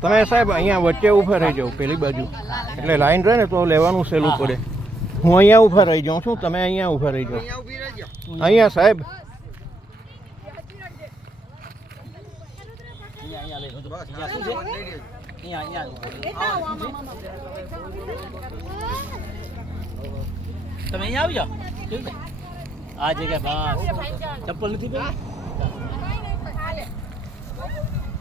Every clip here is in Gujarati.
તમે સાહેબ અહીંયા વચ્ચે ઊભા રહી જાઓ પેલી બાજુ, એટલે લાઈન રહે ને તો લેવાનું સહેલું પડે. હું અહીંયા ઊભા રહી જાઉં છું, તમે અહીંયા ઊભા રહી જાઓ. અહીંયા સાહેબ તમે અહીંયા આવી જાઓ. આ જગ્યા બસ ચપ્પલ નથી પહેરી.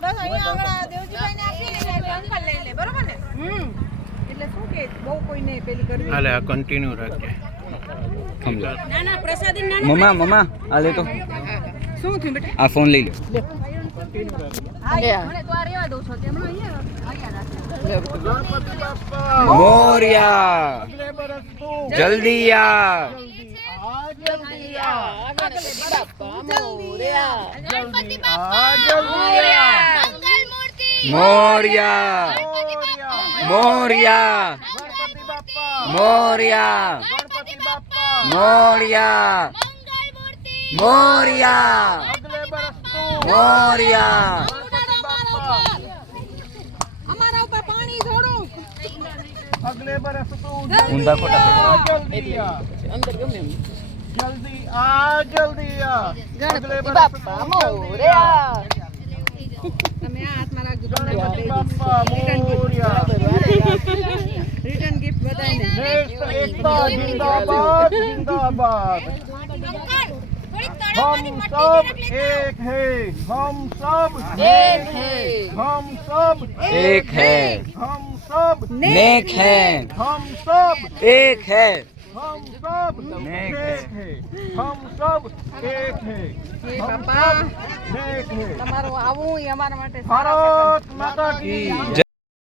બસ અહીંયા આગળ દેવજીભાઈને આપીને એટલે અંકલ લઈ લે, બરોબર ને? એટલે શું કે બહુ કોઈને પેલી કરવી. હાલે આ કન્ટિન્યુ રાખજે. ના ના પ્રસાદી ના મમ્મા મમ્મા આ લે તો શું થયું બેટા? આ ફોન લઈ લો. હા મને તો આ રેવા દઉં છો તેમનો અહીંયા મોરિયા જલ્દી આ મોરિયા મોરિયા મોરિયા મોરિયા મોરિયા મોરિયા અમારા ઉપર પાણી છોડો. ઊંધા ખોટા અંદર ગમે એમ. જલ્દી આ ગણપતિ બાપા મોરયા. તમે આ હાથમાં રાખજો. ગણપતિ બાપા મોરયા. રિટર્ન ગિફ્ટ બધાને. એકતા जिंदाबाद जिंदाबाद. हम सब एक है, हम सब એક હે. हम सब एक है हम सब नेक है हम सब एक है हम सब नेक एक है, हम सब एक है, હે हम બાપા सब नेक है. તમારું આવું એ અમારા માટે भारत माता की जय.